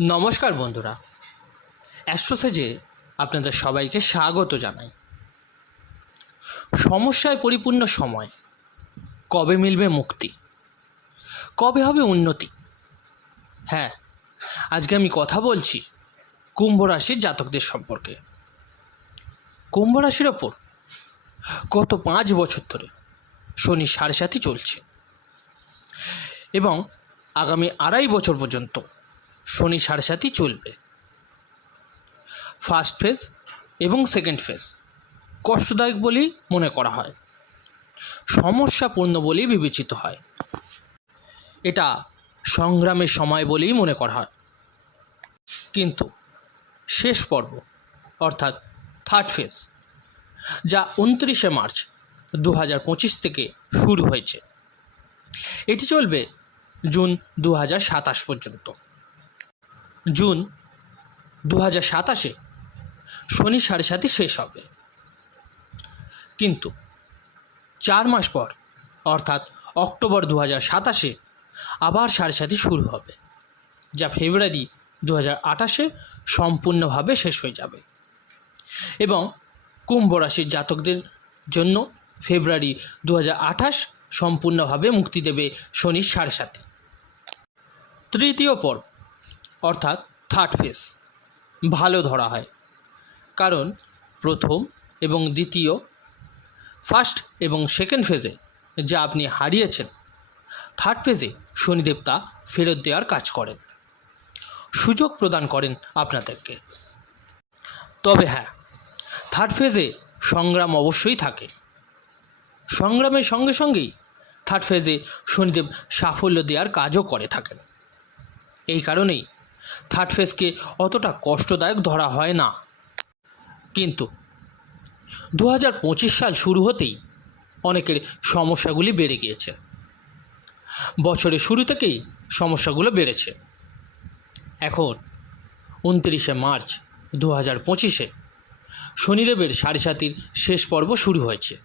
নমস্কার বন্ধুরা। অ্যাস্ট্রোসেজে আপনাদের সবাইকে স্বাগত জানাই। সমস্যায় পরিপূর্ণ সময়। কবে মিলবে মুক্তি? কবে হবে উন্নতি? হ্যাঁ আজকে আমি কথা বলছি কুম্ভ রাশির জাতকদের সম্পর্কে। কুম্ভ রাশির ওপর গত পাঁচ বছর ধরে শনি সাড়ে সাথী চলছে। এবং আগামী আড়াই বছর পর্যন্ত শনি সাড়ে সাতই চলবে। ফার্স্ট ফেজ এবং সেকেন্ড ফেজ কষ্টদায়ক বলেই মনে করা হয়। সমস্যাপূর্ণ বলেই বিবেচিত হয়। এটা সংগ্রামের সময় বলেই মনে করা হয়। কিন্তু শেষ পর্ব, অর্থাৎ থার্ড ফেজ যা উনত্রিশে মার্চ দু হাজার পঁচিশ থেকে শুরু হয়েছে। এটি চলবে জুন দু হাজার সাতাশ পর্যন্ত। জুন দু হাজার সাতাশে। শনি সাড়ে সাতই শেষ হবে। কিন্তু চার মাস পর, অর্থাৎ অক্টোবর দু হাজার সাতাশে, আবার সাড়ে সাতই শুরু হবে, যা ফেব্রুয়ারি দু হাজার আঠাশে সম্পূর্ণভাবে শেষ হয়ে যাবে। এবং কুম্ভ রাশির জাতকদের জন্য ফেব্রুয়ারি দু হাজার আঠাশ সম্পূর্ণভাবে মুক্তি দেবে শনির সাড়ে সাথে তৃতীয় পর্ব। অর্থাৎ থার্ড ফেজ। ভালো ধরা হয়। কারণ প্রথম এবং দ্বিতীয়, ফার্স্ট এবং সেকেন্ড ফেজে যা আপনি হারিয়েছেন, থার্ড ফেজে শনিদেব তা ফেরত দেওয়ার কাজ করেন। সুযোগ প্রদান করেন আপনাদেরকে। তবে হ্যাঁ থার্ড ফেজে সংগ্রাম অবশ্যই থাকে। সংগ্রামের সঙ্গে সঙ্গেই থার্ড ফেজে শনিদেব সাফল্য দেওয়ার কাজও করে থাকেন। এই কারণেই থার্ড ফেজকে অতটা কষ্টদায়ক ধরা হয় না। কিন্তু দু হাজার পঁচিশ সাল শুরু হতেই অনেকের সমস্যাগুলি বেড়ে গিয়েছে। বছরের শুরু থেকেই সমস্যাগুলো বেড়েছে। এখন উনত্রিশে মার্চ দু হাজার পঁচিশে শনিদেবের সাড়ে সাতির শেষ পর্ব শুরু হয়েছে।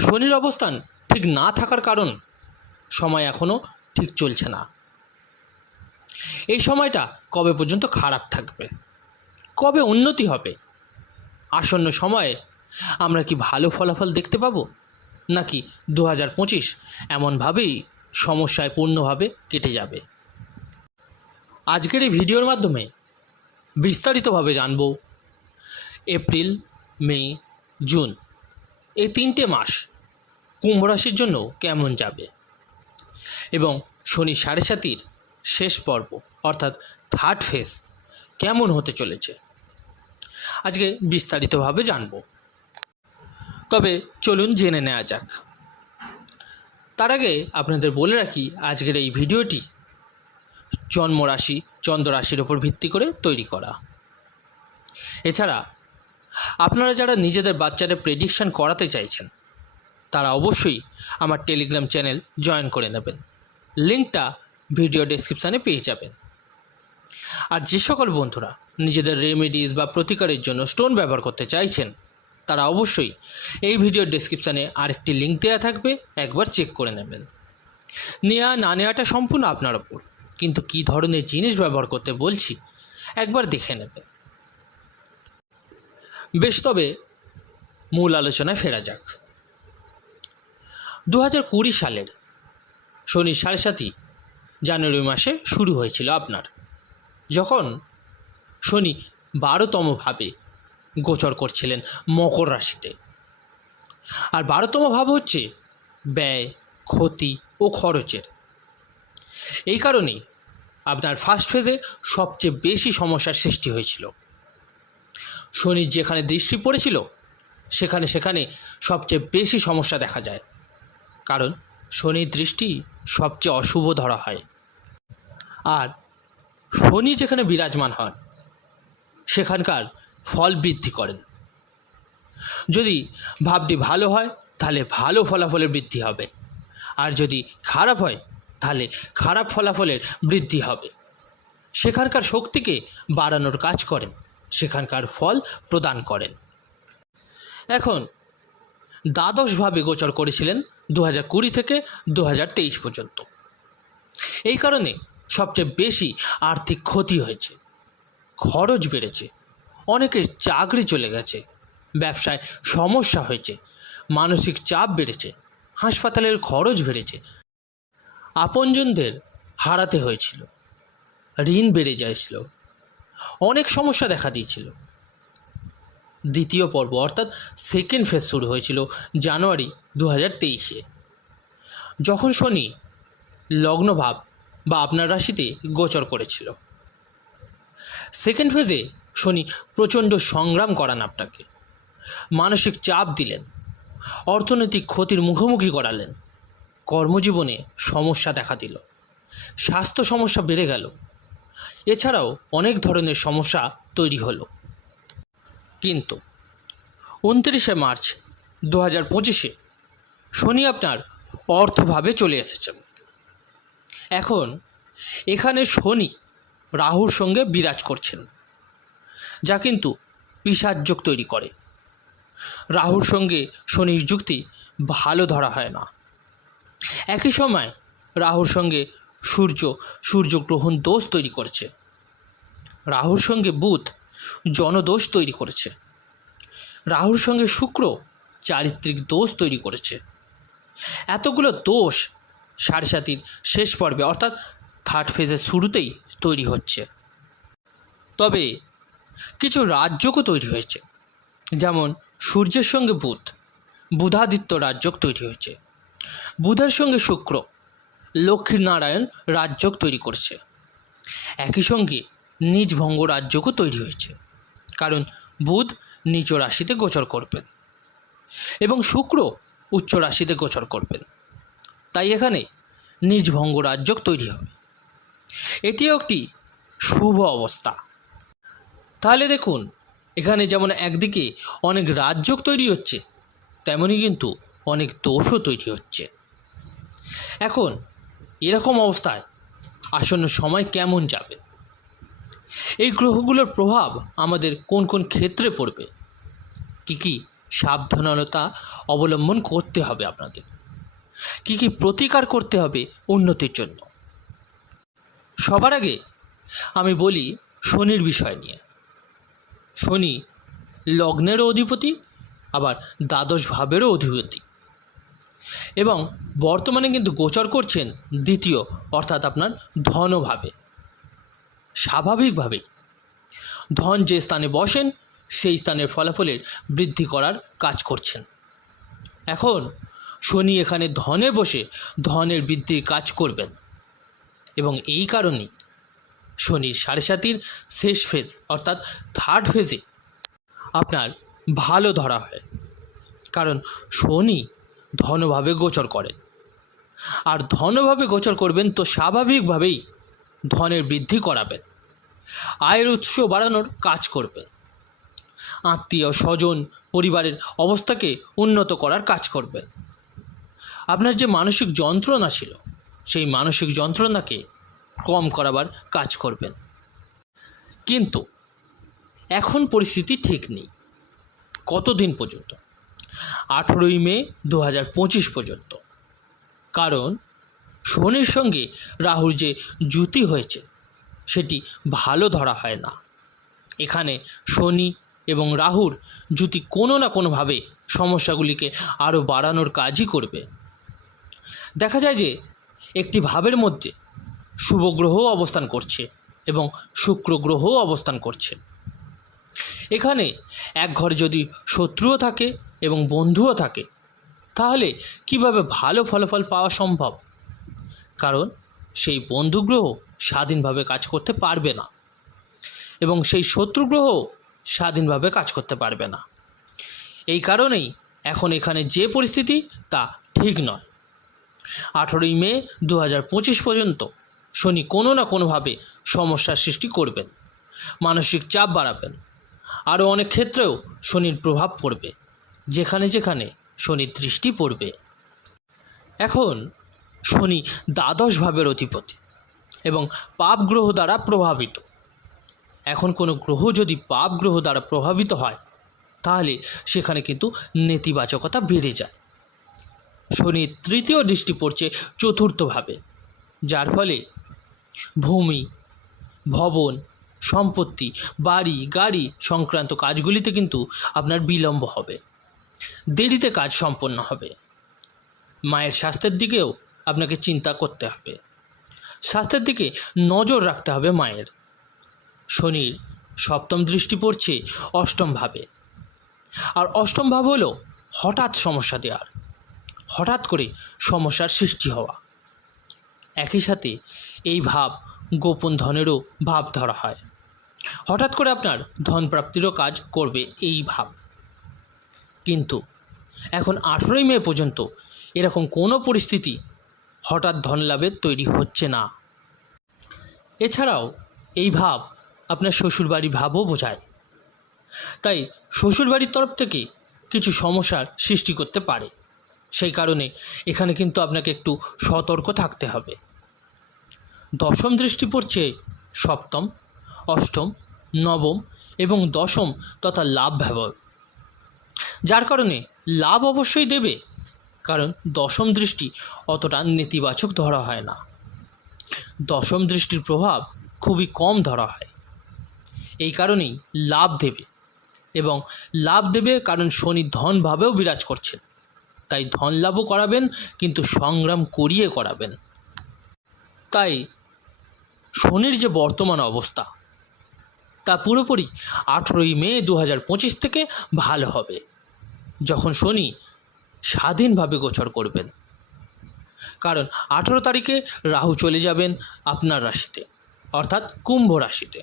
শনির অবস্থান ঠিক না থাকার কারণ সময় এখনও ঠিক চলছে না। এই সময়টা কবে পর্যন্ত খারাপ থাকবে? কবে উন্নতি হবে? আসন্ন সময়ে আমরা কি ভালো ফলাফল দেখতে পাবো? নাকি দু হাজার পঁচিশ এমনভাবেই সমস্যায় পূর্ণভাবে কেটে যাবে? আজকের এই ভিডিওর মাধ্যমে বিস্তারিতভাবে জানব এপ্রিল, মে, জুন এই তিনটে মাস কুম্ভ রাশির জন্য কেমন যাবে? এবং শনি সাড়ে সাতির শেষ পর্ব অর্থাৎ থার্ড ফেজ কেমন হতে চলেছে? আজকে বিস্তারিতভাবে জানব। তবে চলুন জেনে নেওয়া যাক। তার আগে আপনাদের বলে রাখি, আজকের এই ভিডিওটি জন্মরাশি চন্দ্র রাশির ওপর ভিত্তি করে তৈরি করা। এছাড়া আপনারা যারা নিজেদের বাচ্চাদের প্রেডিকশান করাতে চাইছেন, তারা অবশ্যই আমার টেলিগ্রাম চ্যানেল জয়েন করে নেবেন। লিঙ্কটা ভিডিও ডেসক্রিপশানে পেয়ে যাবেন। আর যে সকল বন্ধুরা নিজেদের রেমেডিস বা প্রতিকারের জন্য স্টোন ব্যবহার করতে চাইছেন, তারা অবশ্যই এই ভিডিওর ডেসক্রিপশানে আরেকটি লিঙ্ক দেওয়া থাকবে, একবার চেক করে নেবেন। নেওয়া না নেওয়াটা সম্পূর্ণ আপনার ওপর কিন্তু কী ধরনের জিনিস ব্যবহার করতে বলছি, একবার দেখে নেবেন। বেশ, তবে মূল আলোচনায় ফেরা যাক। দু হাজার কুড়ি সালের শনি সাড়ে সাতই জানুয়ারি মাসে শুরু হয়েছিল আপনার। যখন শনি বারোতম ভাবে গোচর করছিলেন মকর রাশিতে। আর বারোতম ভাব হচ্ছে ব্যয়, ক্ষতি ও খরচের। এই কারণেই আপনার ফার্স্ট ফেজে সবচেয়ে বেশি সমস্যার সৃষ্টি হয়েছিল। শনির যেখানে দৃষ্টি পড়েছিল, সেখানে সেখানে সবচেয়ে বেশি সমস্যা দেখা যায়। কারণ শনির দৃষ্টি সবচেয়ে অশুভ ধরা হয়। আর শনি যেখানে বিরাজমান হন, সেখানকার ফল বৃদ্ধি করেন। যদি ভাবটি ভালো হয়, তাহলে ভালো ফলাফলের বৃদ্ধি হবে। আর যদি খারাপ হয়, তাহলে খারাপ ফলাফলের বৃদ্ধি হবে। সেখানকার শক্তিকে বাড়ানোর কাজ করেন, সেখানকার ফল প্রদান করেন। এখন দ্বাদশভাবে গোচর করেছিলেন দু হাজার কুড়ি থেকে দু হাজার তেইশ পর্যন্ত। এই কারণে সবচেয়ে বেশি আর্থিক ক্ষতি হয়েছে। খরচ বেড়েছে। অনেকের চাকরি চলে গেছে। ব্যবসায় সমস্যা হয়েছে। মানসিক চাপ বেড়েছে। হাসপাতালের খরচ বেড়েছে। আপনজনদের হারাতে হয়েছিল। ঋণ বেড়ে যাইছিল। অনেক সমস্যা দেখা দিয়েছিল। দ্বিতীয় পর্ব অর্থাৎ সেকেন্ড ফেজ শুরু হয়েছিল জানুয়ারি দু হাজার তেইশে। যখন শনি লগ্নভাব বা আপনার রাশিতে গোচর করেছিল। সেকেন্ড ফেজে শনি প্রচণ্ড সংগ্রাম করান আপনাকে। মানসিক চাপ দিলেন। অর্থনৈতিক ক্ষতির মুখোমুখি করালেন কর্মজীবনে সমস্যা দেখা দিল। স্বাস্থ্য সমস্যা বেড়ে গেল। এছাড়াও অনেক ধরনের সমস্যা তৈরি হলো। কিন্তু উনত্রিশে মার্চ দু হাজার পঁচিশে শনি আপনার অর্থভাবে চলে এসেছেন। এখন এখানে শনি রাহুর সঙ্গে বিরাজ করছেন, যা কিন্তু পিসাযোগ তৈরি করে। রাহুর সঙ্গে শনির যুক্তি ভালো ধরা হয় না। একই সময় রাহুর সঙ্গে সূর্য, সূর্যগ্রহণ দোষ তৈরি করছে। রাহুর সঙ্গে বুধ জনদোষ তৈরি করেছে। রাহুর সঙ্গে শুক্র চারিত্রিক দোষ তৈরি করেছে। এতগুলো দোষ সাড়ে সাতির শেষ পর্বে, অর্থাৎ থার্ড ফেজের শুরুতেই তৈরি হচ্ছে। তবে কিছু রাজ্যকও তৈরি হয়েছে। যেমন সূর্যের সঙ্গে বুধ, বুধাদিত্য রাজ্যক তৈরি হয়েছে। বুধের সঙ্গে শুক্র, লক্ষ্মীনারায়ণ রাজ্যক তৈরি করেছে। একই সঙ্গে নিজ ভঙ্গ রাজ্যকও তৈরি হয়েছে। কারণ বুধ নিচ রাশিতে গোচর করবেন এবং শুক্র উচ্চ রাশিতে গোচর করবেন। তাই এখানে নিজ ভঙ্গ রাজ্যক তৈরি হবে। এটিও একটি শুভ অবস্থা। তাহলে দেখুন, এখানে যেমন একদিকে অনেক রাজ্যক তৈরি হচ্ছে তেমনই কিন্তু অনেক দোষও তৈরি হচ্ছে। এখন, এরকম অবস্থায় আসন্ন সময় কেমন যাবে? এই গ্রহগুলোর প্রভাব আমাদের কোন কোন ক্ষেত্রে পড়বে? কি কি সাবধানতা অবলম্বন করতে হবে আপনাদের? কি কি প্রতিকার করতে হবে উন্নতির জন্য? সবার আগে আমি বলি শনির বিষয় নিয়ে। শনি লগ্নেরও অধিপতি, আবার দ্বাদশ ভাবেরও অধিপতি। এবং বর্তমানে কিন্তু গোচর করছেন দ্বিতীয়, অর্থাৎ আপনার ধনভাবে। স্বাভাবিকভাবেই ধন যে স্থানে বসেন, সেই স্থানের ফলাফলের বৃদ্ধি করার কাজ করছেন। এখন শনি এখানে ধনে বসে ধনের বৃদ্ধির কাজ করবেন। এবং এই কারণেই শনির সাড়ে সাতির শেষ ফেজ অর্থাৎ থার্ড ফেজে আপনার ভালো ধরা হয়। কারণ শনি ধনভাবে গোচর করেন আর ধনভাবে গোচর করবেন তো স্বাভাবিকভাবেই ধনের বৃদ্ধি করাবেন। আয়ের উৎস বাড়ানোর কাজ করবেন। আত্মীয় স্বজন, পরিবারের অবস্থাকে উন্নত করার কাজ করবেন। আপনার যে মানসিক যন্ত্রণা ছিল, সেই মানসিক যন্ত্রণাকে কম করাবার কাজ করবেন। কিন্তু এখন পরিস্থিতি ঠিক নেই। কতদিন পর্যন্ত? আঠেরোই মে দু হাজার পঁচিশ পর্যন্ত। কারণ শনির সঙ্গে রাহুর যে জুতি হয়েছে, সেটি ভালো ধরা হয় না। এখানে শনি এবং রাহুর জুতি কোনো না কোনোভাবে সমস্যাগুলিকে আরও বাড়ানোর কাজই করবে। দেখা যায় যে একটি ভাবের মধ্যে শুভ গ্রহও অবস্থান করছে এবং শুক্র গ্রহও অবস্থান করছে। এখানে এক ঘরে যদি শত্রুও থাকে এবং বন্ধুও থাকে, তাহলে কীভাবে ভালো ফলাফল পাওয়া সম্ভব? কারণ সেই বন্ধু গ্রহ স্বাধীনভাবে কাজ করতে পারবে না এবং সেই শত্রু গ্রহ স্বাধীনভাবে কাজ করতে পারবে না। এই কারণেই এখন এখানে যে পরিস্থিতি তা ঠিক নয়। আঠেরোই মে দু হাজার পঁচিশ পর্যন্ত শনি কোনো না কোনোভাবে সমস্যার সৃষ্টি করবেন, মানসিক চাপ বাড়াবেন, আরও অনেক ক্ষেত্রেও শনির প্রভাব পড়বে, যেখানে যেখানে শনির দৃষ্টি পড়বে। এখন শনি দ্বাদশ ভাবের অধিপতি এবং পাপ গ্রহ দ্বারা প্রভাবিত। এখন কোনো গ্রহ যদি পাপ গ্রহ দ্বারা প্রভাবিত হয়, তাহলে সেখানে কিন্তু নেতিবাচকতা বেড়ে যায়। শনির তৃতীয় দৃষ্টি পড়ছে চতুর্থভাবে, যার ফলে ভূমি, ভবন, সম্পত্তি, বাড়ি, গাড়ি সংক্রান্ত কাজগুলিতে কিন্তু আপনার বিলম্ব হবে। দেরিতে কাজ সম্পন্ন হবে। মায়ের স্বাস্থ্যের দিকেও আপনাকে চিন্তা করতে হবে। স্বাস্থ্যের দিকে নজর রাখতে হবে মায়ের। শনির সপ্তম দৃষ্টি পড়ছে অষ্টম ভাবে। আর অষ্টম ভাব হলো হঠাৎ সমস্যা দেওয়ার। হঠাৎ করে সমস্যার সৃষ্টি হওয়া। একই সাথে এই ভাব গোপন ধনেরও ভাব ধরা হয়। হঠাৎ করে আপনার ধন প্রাপ্তিরও কাজ করবে এই ভাব। কিন্তু এখন আঠেরোই মে পর্যন্ত এরকম কোনো পরিস্থিতি হঠাৎ ধন লাভের তৈরি হচ্ছে না। এছাড়াও এই ভাব আপনার শ্বশুরবাড়ি ভাবও বোঝায়। তাই শ্বশুরবাড়ির তরফ থেকে কিছু সমস্যার সৃষ্টি করতে পারে। সেই কারণে এখানে কিন্তু আপনাকে একটু সতর্ক থাকতে হবে। দশম দৃষ্টি পড়ছে সপ্তম, অষ্টম, নবম এবং দশম তথা লাভ ভাব যার কারণে লাভ অবশ্যই দেবে, কারণ দশম দৃষ্টি অতটা নেতিবাচক ধরা হয় না। দশম দৃষ্টির প্রভাব খুবই কম ধরা হয়। এই কারণেই লাভ দেবে এবং লাভ দেবে কারণ শনি ধনভাবেও বিরাজ করছেন। তাই ধন লাভও করাবেন, কিন্তু সংগ্রাম করিয়ে করাবেন। তাই শনির যে বর্তমান অবস্থা, তা পুরোপুরি আঠেরোই মে দু হাজার পঁচিশ থেকে ভালো হবে, যখন শনি স্বাধীনভাবে গোচর করবেন। কারণ আঠেরো তারিখে রাহু চলে যাবেন আপনার রাশিতে, অর্থাৎ কুম্ভ রাশিতে।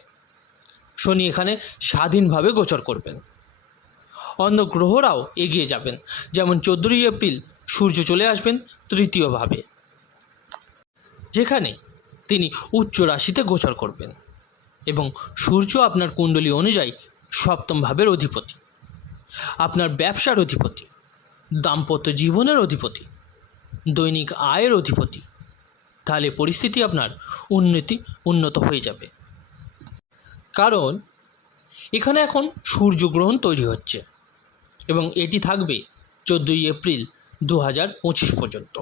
শনি এখানে স্বাধীনভাবে গোচর করবেন। অন্য গ্রহরাও এগিয়ে যাবেন। যেমন চোদ্দোই এপ্রিল সূর্য চলে আসবেন তৃতীয়ভাবে। যেখানে তিনি উচ্চ রাশিতে গোচর করবেন এবং সূর্য আপনার কুণ্ডলী অনুযায়ী সপ্তম ভাবের অধিপতি। আপনার ব্যবসার অধিপতি, দাম্পত্য জীবনের অধিপতি, দৈনিক আয়ের অধিপতি, তাহলে পরিস্থিতি আপনার উন্নতি, উন্নত হয়ে যাবে। কারণ এখানে এখন সূর্যগ্রহণ তৈরি হচ্ছে। এবং এটি থাকবে চোদ্দোই এপ্রিল দু হাজার পঁচিশ পর্যন্ত।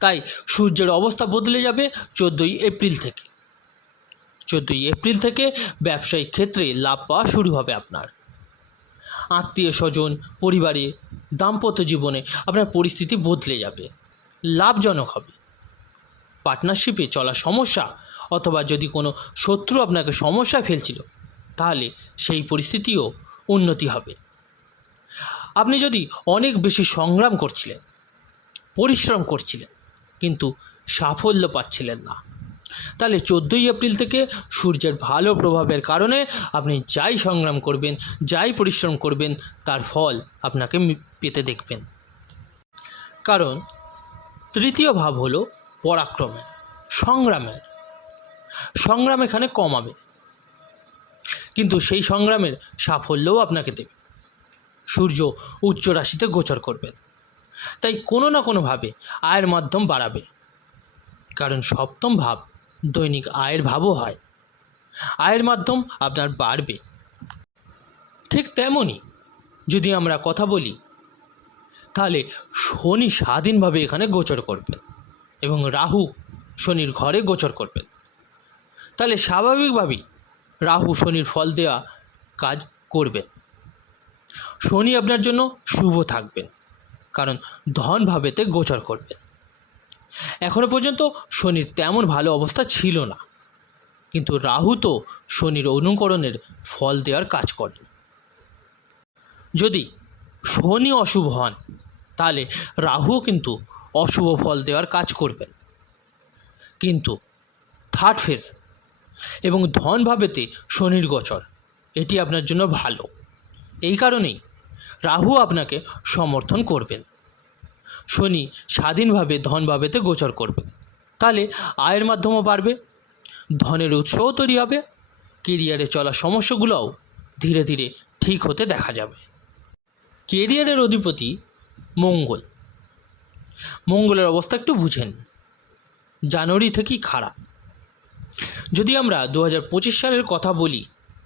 তাই সূর্যের অবস্থা বদলে যাবে চোদ্দোই এপ্রিল থেকে। চোদ্দোই এপ্রিল থেকে ব্যবসায়িক ক্ষেত্রে লাভ পাওয়া শুরু হবে আপনার। আত্মীয় স্বজন, পরিবারে দাম্পত্য জীবনে আপনার পরিস্থিতি বদলে যাবে, লাভজনক হবে। পার্টনারশিপে চলা সমস্যা অথবা যদি কোনো শত্রু আপনাকে সমস্যা ফেলছিল, তাহলে সেই পরিস্থিতিও উন্নতি হবে। আপনি যদি অনেক বেশি সংগ্রাম করছিলেন, পরিশ্রম করছিলেন, কিন্তু সাফল্য পাচ্ছিলেন না, তাহলে চোদ্দোই এপ্রিল থেকে সূর্যের ভালো প্রভাবের কারণে আপনি যাই সংগ্রাম করবেন, যাই পরিশ্রম করবেন, তার ফল আপনাকে পেতে দেখবেন। কারণ তৃতীয় ভাব হলো পরাক্রমের, সংগ্রামের। সংগ্রাম এখানে কমাবে। কিন্তু সেই সংগ্রামের সাফল্যও আপনাকে দেবে। সূর্য উচ্চ রাশিতে গোচর করবেন তাই কোনো না কোনোভাবে আয়ের মাধ্যম বাড়াবে। কারণ সপ্তম ভাব দৈনিক আয়ের ভাবও হয়। আয়ের মাধ্যম আপনার বাড়বে। ঠিক তেমনই যদি আমরা কথা বলি, তাহলে শনি স্বাধীনভাবে এখানে গোচর করবেন এবং রাহু শনির ঘরে গোচর করবেন। তাহলে স্বাভাবিকভাবেই রাহু শনির ফল দেওয়া কাজ করবেন শনি আপনার জন্য শুভ থাকবেন। কারণ ধন ভাবেতে গোচর করবেন। এখনও পর্যন্ত শনির তেমন ভালো অবস্থা ছিল না। কিন্তু রাহু তো শনির অনুকরণের ফল দেওয়ার কাজ করে। যদি শনি অশুভ হন, তাহলে রাহুও কিন্তু অশুভ ফল দেওয়ার কাজ করবেন। কিন্তু থার্ড ফেজ এবং ধন ভাবেতে শনির গোচর, এটি আপনার জন্য ভালো। এই কারণেই রাহু আপনাকে সমর্থন করবেন। শনি স্বাধীনভাবে ধন ভাবেতে গোচর করবেন তাহলে আয়ের মাধ্যমও বাড়বে, ধনের উৎসও তৈরি হবে কেরিয়ারে চলা সমস্যাগুলোও ধীরে ধীরে ঠিক হতে দেখা যাবে। কেরিয়ারের অধিপতি মঙ্গল। মঙ্গলের অবস্থা একটু বুঝেন। জানুয়ারি থেকেই খারাপ। যদি আমরা দু হাজার পঁচিশ সালের কথা বলি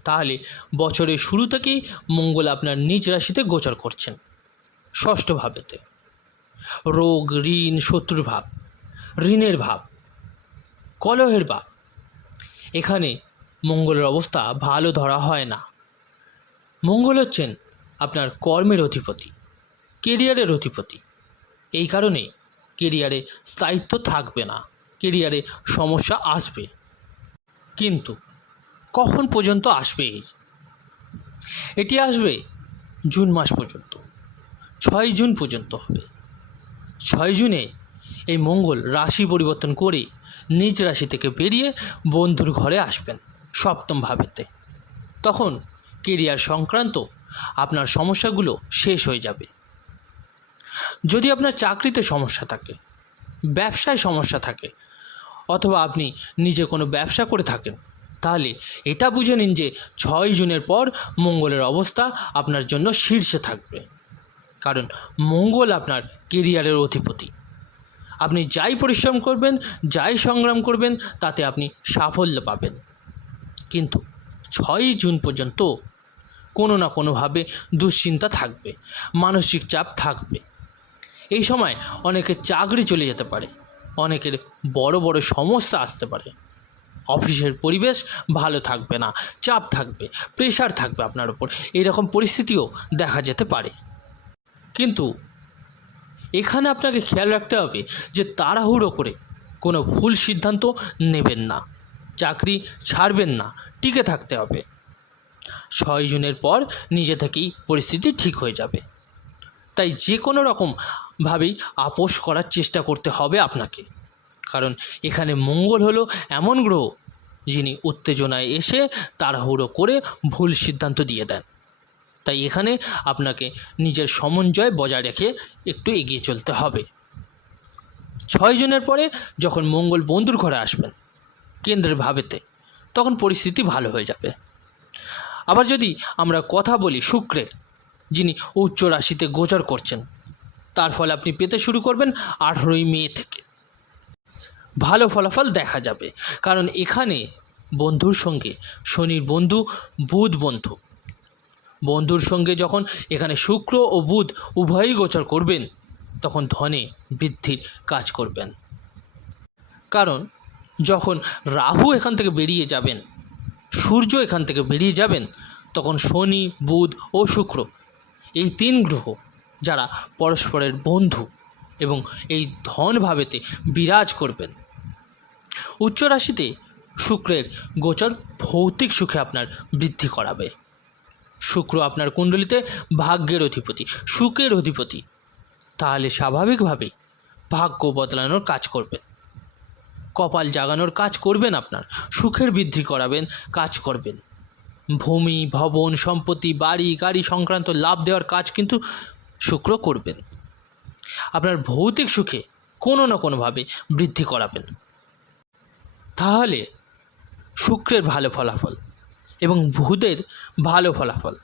তাহলে বছরের শুরু থেকেই মঙ্গল আপনার নিজ রাশিতে গোচর করছেন, ষষ্ঠ ভাবেতে। রোগ, ঋণ, শত্রুর ভাব, ঋণের ভাব, কলহের ভাব। এখানে মঙ্গলের অবস্থা ভালো ধরা হয় না। মঙ্গল হচ্ছেন আপনার কর্মের অধিপতি, কেরিয়ারের অধিপতি। এই কারণে কেরিয়ারে স্থায়িত্ব থাকবে না, কেরিয়ারে সমস্যা আসবে। কিন্তু কখন পর্যন্ত আসবে? এটি আসবে জুন মাস পর্যন্ত। ছয় জুন পর্যন্ত হবে। ছয় জুনে এই মঙ্গল রাশি পরিবর্তন করে নিজ রাশি থেকে বেরিয়ে বন্ধুর ঘরে আসবেন সপ্তম ভাবেতে। তখন কেরিয়ার সংক্রান্ত আপনার সমস্যাগুলো শেষ হয়ে যাবে। যদি আপনার চাকরিতে সমস্যা থাকে, ব্যবসায় সমস্যা থাকে, অথবা আপনি নিজে কোনো ব্যবসা করে থাকেন তাহলে এটা বুঝে নিন যে ছয় জুনের পর মঙ্গলের অবস্থা আপনার জন্য শীর্ষে থাকবে। কারণ মঙ্গল আপনার কেরিয়ারের অধিপতি। আপনি যাই পরিশ্রম করবেন, যাই সংগ্রাম করবেন, তাতে আপনি সাফল্য পাবেন। কিন্তু ছয়ই জুন পর্যন্ত কোনো না কোনোভাবে দুশ্চিন্তা থাকবে, মানসিক চাপ থাকবে। এই সময় অনেকের চাকরি চলে যেতে পারে, অনেকের বড় বড় সমস্যা আসতে পারে। অফিসের পরিবেশ ভালো থাকবে না, চাপ থাকবে প্রেশার থাকবে আপনার উপর। এইরকম পরিস্থিতিও দেখা যেতে পারে। কিন্তু এখানে আপনাকে খেয়াল রাখতে হবে যে তাড়াহুড়ো করে কোনো ভুল সিদ্ধান্ত নেবেন না, চাকরি ছাড়বেন না, টিকে থাকতে হবে। ছয় জুনের পর নিজে থেকেই পরিস্থিতি ঠিক হয়ে যাবে। তাই যে কোনো রকমভাবেই আপোষ করার চেষ্টা করতে হবে আপনাকে। কারণ এখানে মঙ্গল হলো এমন গ্রহ যিনি উত্তেজনায় এসে তাড়াহুড়ো করে ভুল সিদ্ধান্ত দিয়ে দেন। তাই এখানে আপনাকে নিজের সমন্বয় বজায় রেখে একটু এগিয়ে চলতে হবে। ছয় জনের পরে যখন মঙ্গল বন্ধুর ঘরে আসবেন কেন্দ্রের ভাবেতে, তখন পরিস্থিতি ভালো হয়ে যাবে। আবার যদি আমরা কথা বলি শুক্রের, যিনি উচ্চ রাশিতে গোচর করছেন, তার ফলে আপনি পেতে শুরু করবেন আঠেরোই মে থেকে। ভালো ফলাফল দেখা যাবে। কারণ এখানে বন্ধুর সঙ্গে শনির বন্ধু, বুধ বন্ধু। বন্ধুর সঙ্গে যখন এখানে শুক্র ও বুধ উভয়ই গোচর করবেন, তখন ধনে বৃদ্ধির কাজ করবেন। কারণ যখন রাহু এখান থেকে বেরিয়ে যাবেন, সূর্য এখান থেকে বেরিয়ে যাবেন, তখন শনি, বুধ ও শুক্র এই তিন গ্রহ যারা পরস্পরের বন্ধু এবং এই ধন ভাবেতে বিরাজ করবেন। উচ্চ রাশিতে শুক্রের গোচর ভৌতিক সুখে আপনার বৃদ্ধি করাবে। শুক্র আপনার কুণ্ডলিতে ভাগ্যের অধিপতি, সুখের অধিপতি। তাহলে স্বাভাবিকভাবেই ভাগ্য বদলানোর কাজ করবেন। কপাল জাগানোর কাজ করবেন আপনার, সুখের বৃদ্ধি করাবেন, কাজ করবেন। ভূমি, ভবন, সম্পত্তি, বাড়ি, গাড়ি সংক্রান্ত লাভ দেওয়ার কাজ কিন্তু শুক্র করবেন। আপনার ভৌতিক সুখে কোনো না কোনোভাবে বৃদ্ধি করাবেন। তাহলে শুক্রের ভালো ফলাফল এবং বুধের ভালো ফলাফল।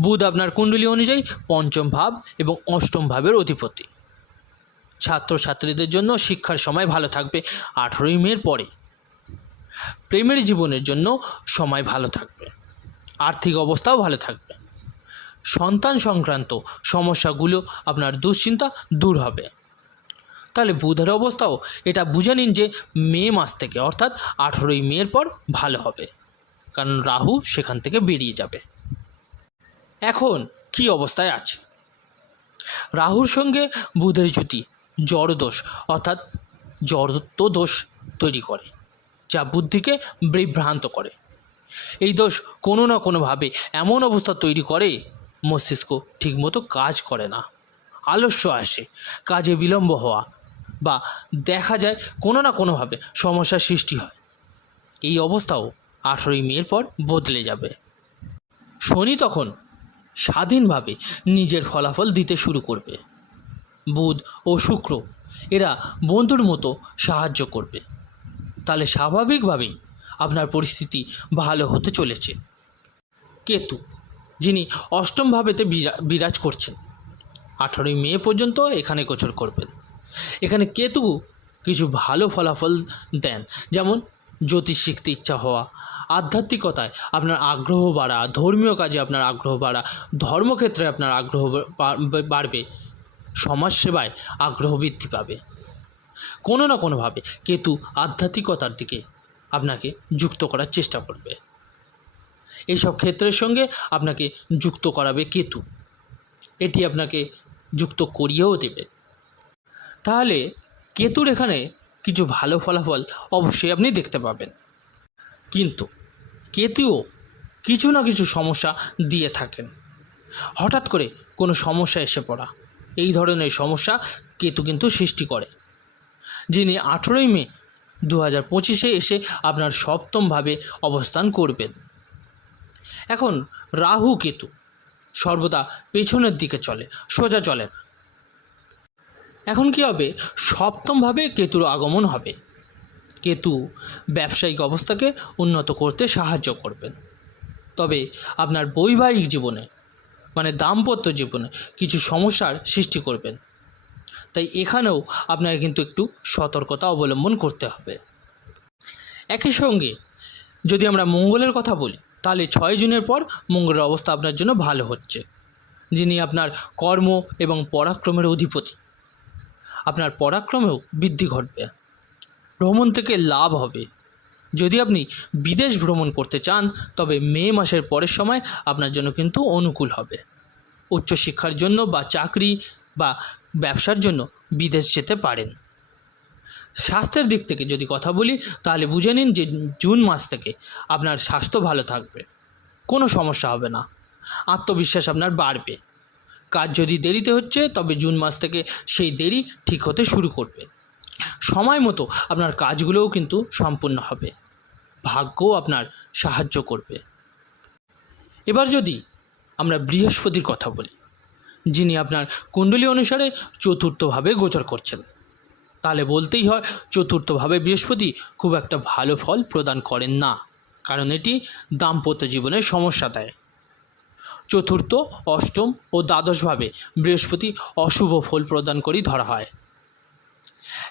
বুধ আপনার কুণ্ডলী অনুযায়ী পঞ্চম ভাব এবং অষ্টম ভাবের অধিপতি। ছাত্রছাত্রীদের জন্য শিক্ষার সময় ভালো থাকবে আঠেরোই মের পরে। প্রেমের জীবনের জন্য সময় ভালো থাকবে। আর্থিক অবস্থাও ভালো থাকবে। সন্তান সংক্রান্ত সমস্যাগুলো আপনার দুশ্চিন্তা দূর হবে। তাহলে বুধের অবস্থাও এটা বুঝে নিন যে মে মাস থেকে, অর্থাৎ আঠেরোই মের পর ভালো হবে। কারণ রাহু সেখান থেকে বেরিয়ে যাবে। এখন কি অবস্থায় আছে? রাহুর সঙ্গে বুধের জুতি জড়দোষ অর্থাৎ জড়ত্ব দোষ তৈরি করে, যা বুদ্ধিকে বিভ্রান্ত করে। এই দোষ কোনো না কোনোভাবে এমন অবস্থা তৈরি করে, মস্তিষ্ক ঠিকমতো কাজ করে না। আলস্য আসে, কাজে বিলম্ব হওয়া বা দেখা যায় কোনো না কোনোভাবে সমস্যার সৃষ্টি হয়। এই অবস্থাও আঠেরোই মের পর বদলে যাবে। শনি তখন স্বাধীনভাবে নিজের ফলাফল দিতে শুরু করবে। বুধ ও শুক্র এরা বন্ধুর মতো সাহায্য করবে। তাহলে স্বাভাবিকভাবেই আপনার পরিস্থিতি ভালো হতে চলেছে। কেতু, যিনি অষ্টম ভাবেতে বিরা- বিরাজ করছেন, আঠারোই মে পর্যন্ত এখানে গোচর করবেন। এখানে কেতু কিছু ভালো ফলাফল দেন। যেমন, জ্যোতিষ শিখতে ইচ্ছা হওয়া। আধ্যাত্মিকতায় আপনার আগ্রহ বাড়া। ধর্মীয় কাজে আপনার আগ্রহ বাড়া। ধর্মক্ষেত্রে আপনার আগ্রহ বাড়বে। সমাজসেবায় আগ্রহ বৃদ্ধি পাবে। কোনো না কোনোভাবে কেতু আধ্যাত্মিকতার দিকে আপনাকে যুক্ত করার চেষ্টা করবে। এইসব ক্ষেত্রের সঙ্গে আপনাকে যুক্ত করাবে কেতু। এটি আপনাকে যুক্ত করিয়েও দেবে। তাহলে কেতুর এখানে কিছু ভালো ফলাফল অবশ্যই আপনি দেখতে পাবেন। কিন্তু কেতুও কিছু না কিছু সমস্যা দিয়ে থাকেন। হঠাৎ করে কোনো সমস্যা এসে পড়া। এই ধরনের সমস্যা কেতু কিন্তু সৃষ্টি করে। যিনি আঠেরোই মে দু হাজার পঁচিশে এসে আপনার সপ্তমভাবে অবস্থান করবেন। এখন রাহু কেতু সর্বদা পেছনের দিকে চলে, সোজা চলে না এখন কি হবে? সপ্তমভাবে কেতুর আগমন হবে। কেতু ব্যবসায়িক অবস্থাকে উন্নত করতে সাহায্য করবেন। তবে আপনার বৈবাহিক জীবনে মানে দাম্পত্য জীবনে কিছু সমস্যার সৃষ্টি করবেন। তাই এখানেও আপনাকে কিন্তু একটু সতর্কতা অবলম্বন করতে হবে। একই সঙ্গে যদি আমরা মঙ্গলের কথা বলি, তাহলে ছয় জুনের পর মঙ্গলের অবস্থা আপনার জন্য ভালো হচ্ছে। যিনি আপনার কর্ম এবং পরাক্রমের অধিপতি। আপনার পরাক্রমেও বৃদ্ধি ঘটবে। ভ্রমণ থেকে লাভ হবে। যদি আপনি বিদেশ ভ্রমণ করতে চান, তবে মে মাসের পরের সময় আপনার জন্য কিন্তু অনুকূল হবে। উচ্চশিক্ষার জন্য বা চাকরি বা ব্যবসার জন্য বিদেশ যেতে পারেন। স্বাস্থ্যের দিক থেকে যদি কথা বলি, তাহলে বুঝে নিন যে জুন মাস থেকে আপনার স্বাস্থ্য ভালো থাকবে। কোনো সমস্যা হবে না। আত্মবিশ্বাস আপনার বাড়বে। কাজ যদি দেরিতে হচ্ছে, তবে জুন মাস থেকে সেই দেরি ঠিক হতে শুরু করবে। সময় মতো আপনার কাজগুলোও কিন্তু সম্পূর্ণ হবে। ভাগ্যও আপনার সাহায্য করবে। এবার যদি আমরা বৃহস্পতির কথা বলি, যিনি আপনার কুণ্ডলী অনুসারে চতুর্থভাবে গোচর করছেন, তাহলে বলতেই হয় চতুর্থভাবে বৃহস্পতি খুব একটা ভালো ফল প্রদান করেন না, কারণ এটি দাম্পত্য জীবনে সমস্যা দেয়। চতুর্থ, অষ্টম ও দ্বাদশভাবে বৃহস্পতি অশুভ ফল প্রদান করেই ধরা হয়।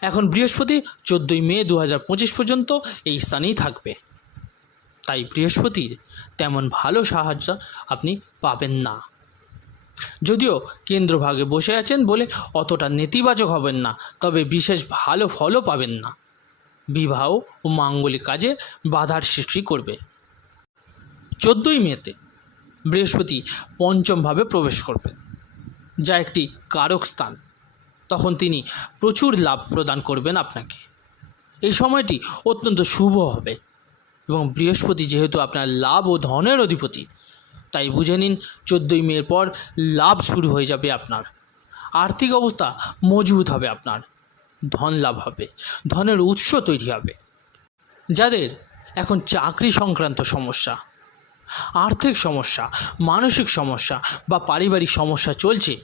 এখন বৃহস্পতি চোদ্দোই মে দু হাজার পঁচিশ পর্যন্ত এই স্থানেই থাকবে। তাই বৃহস্পতির তেমন ভালো সাহায্য আপনি পাবেন না। যদিও কেন্দ্রভাগে বসে আছেন বলে অতটা নেতিবাচক হবেন না, তবে বিশেষ ভালো ফলও পাবেন না। বিবাহ ও মাঙ্গলিক কাজে বাধার সৃষ্টি করবে। চোদ্দোই মেতে বৃহস্পতি পঞ্চমভাবে প্রবেশ করবেন, যা একটি কারক স্থান। তখন তিনি প্রচুর লাভ প্রদান করবেন আপনাকে। এই সময়টি অত্যন্ত শুভ হবে এবং বৃহস্পতি যেহেতু আপনার লাভ ও ধনের অধিপতি, তাই বুঝে নিন চোদ্দোই মের পর লাভ শুরু হয়ে যাবে আপনার। আর্থিক অবস্থা মজবুত হবে আপনার, ধন লাভ হবে, ধনের উৎস তৈরি হবে। যাদের এখন চাকরি সংক্রান্ত সমস্যা আর্থিক সমস্যা, মানসিক সমস্যা বা পারিবারিক সমস্যা চলছে।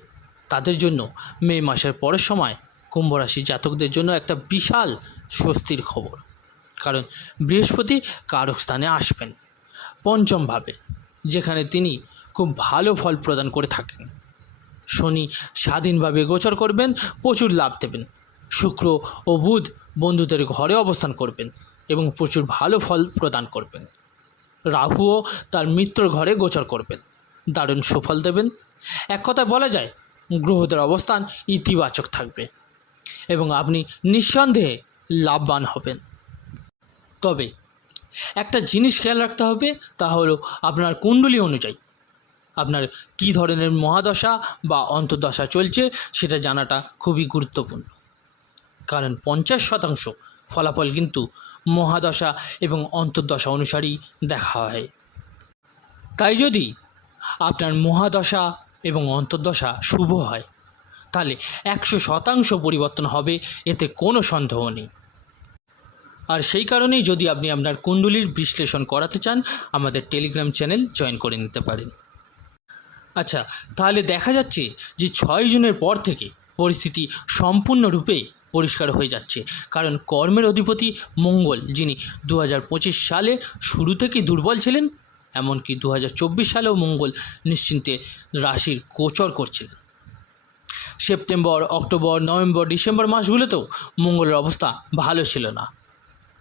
তাদের জন্য মে মাসের পরের সময় কুম্ভরাশি জাতকদের জন্য একটা বিশাল স্বস্তির খবর। কারণ বৃহস্পতি কারক স্থানে আসবেন পঞ্চমভাবে, যেখানে তিনি খুব ভালো ফল প্রদান করে থাকেন। শনি স্বাধীনভাবে গোচর করবেন, প্রচুর লাভ দেবেন। শুক্র ও বুধ বন্ধুদের ঘরে অবস্থান করবেন এবং প্রচুর ভালো ফল প্রদান করবেন। রাহুও তার মিত্র ঘরে গোচর করবেন। দারুণ সুফল দেবেন। এক কথায় বলা যায়, গ্রহদের অবস্থান ইতিবাচক থাকবে এবং আপনি নিঃসন্দেহে লাভবান হবেন। তবে একটা জিনিস খেয়াল রাখতে হবে, তা হলো আপনার কুণ্ডলী অনুযায়ী। আপনার কী ধরনের মহাদশা বা অন্তর্দশা চলছে সেটা জানাটা খুবই গুরুত্বপূর্ণ। কারণ পঞ্চাশ শতাংশ ফলাফল কিন্তু মহাদশা এবং অন্তর্দশা অনুসারেই দেখা হয়। তাই যদি আপনার মহাদশা এবং অন্তর্দশা শুভ হয়, তাহলে একশো শতাংশ পরিবর্তন হবে, এতে কোনো সন্দেহ নেই। আর সেই কারণেই যদি আপনি আপনার কুণ্ডলীর বিশ্লেষণ করাতে চান, আমাদের টেলিগ্রাম চ্যানেল জয়েন করে নিতে পারেন। আচ্ছা তাহলে দেখা যাচ্ছে যে ছয় জুনের পর থেকে পরিস্থিতি সম্পূর্ণরূপে পরিষ্কার হয়ে যাচ্ছে। কারণ কর্মের অধিপতি মঙ্গল, যিনি দু হাজার পঁচিশ সালে শুরু থেকেই দুর্বল ছিলেন, এমনকি দু হাজার চব্বিশ সালেও মঙ্গল নিশ্চিন্তে রাশির গোচর করছিলেন। সেপ্টেম্বর, অক্টোবর, নভেম্বর, ডিসেম্বর মাসগুলোতেও মঙ্গলের অবস্থা ভালো ছিল না,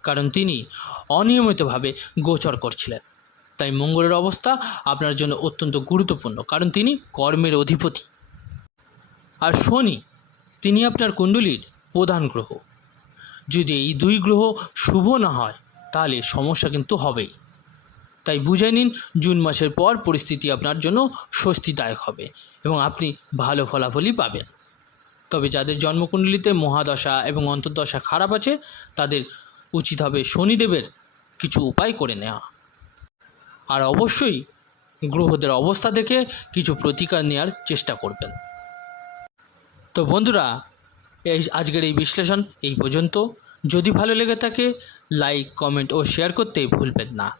কারণ তিনি অনিয়মিতভাবে গোচর করছিলেন। তাই মঙ্গলের অবস্থা আপনার জন্য অত্যন্ত গুরুত্বপূর্ণ, কারণ তিনি কর্মের অধিপতি। আর শনি, তিনি আপনার কুণ্ডলীর প্রধান গ্রহ। যদি এই দুই গ্রহ শুভ না হয়, তাহলে সমস্যা কিন্তু হবেই। তাই বুঝে নিন, জুন মাসের পর পরিস্থিতি আপনার জন্য স্বস্তিদায়ক হবে এবং আপনি ভালো ফলাফলই পাবেন। তবে যাদের জন্মকুণ্ডলিতে মহাদশা এবং অন্তর্দশা খারাপ আছে, তাদের উচিত হবে শনিদেবের কিছু উপায় করে নেওয়া। আর অবশ্যই গ্রহদের অবস্থা দেখে কিছু প্রতিকার নেওয়ার চেষ্টা করবেন। তো বন্ধুরা এই আজকের এই বিশ্লেষণ এই পর্যন্ত। যদি ভালো লেগে থাকে লাইক কমেন্ট ও শেয়ার করতে ভুলবেন না।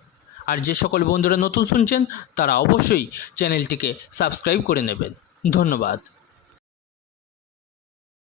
আর যে সকল বন্ধুরা নতুন শুনছেন, তারা অবশ্যই চ্যানেলটিকে সাবস্ক্রাইব করে নেবেন। ধন্যবাদ।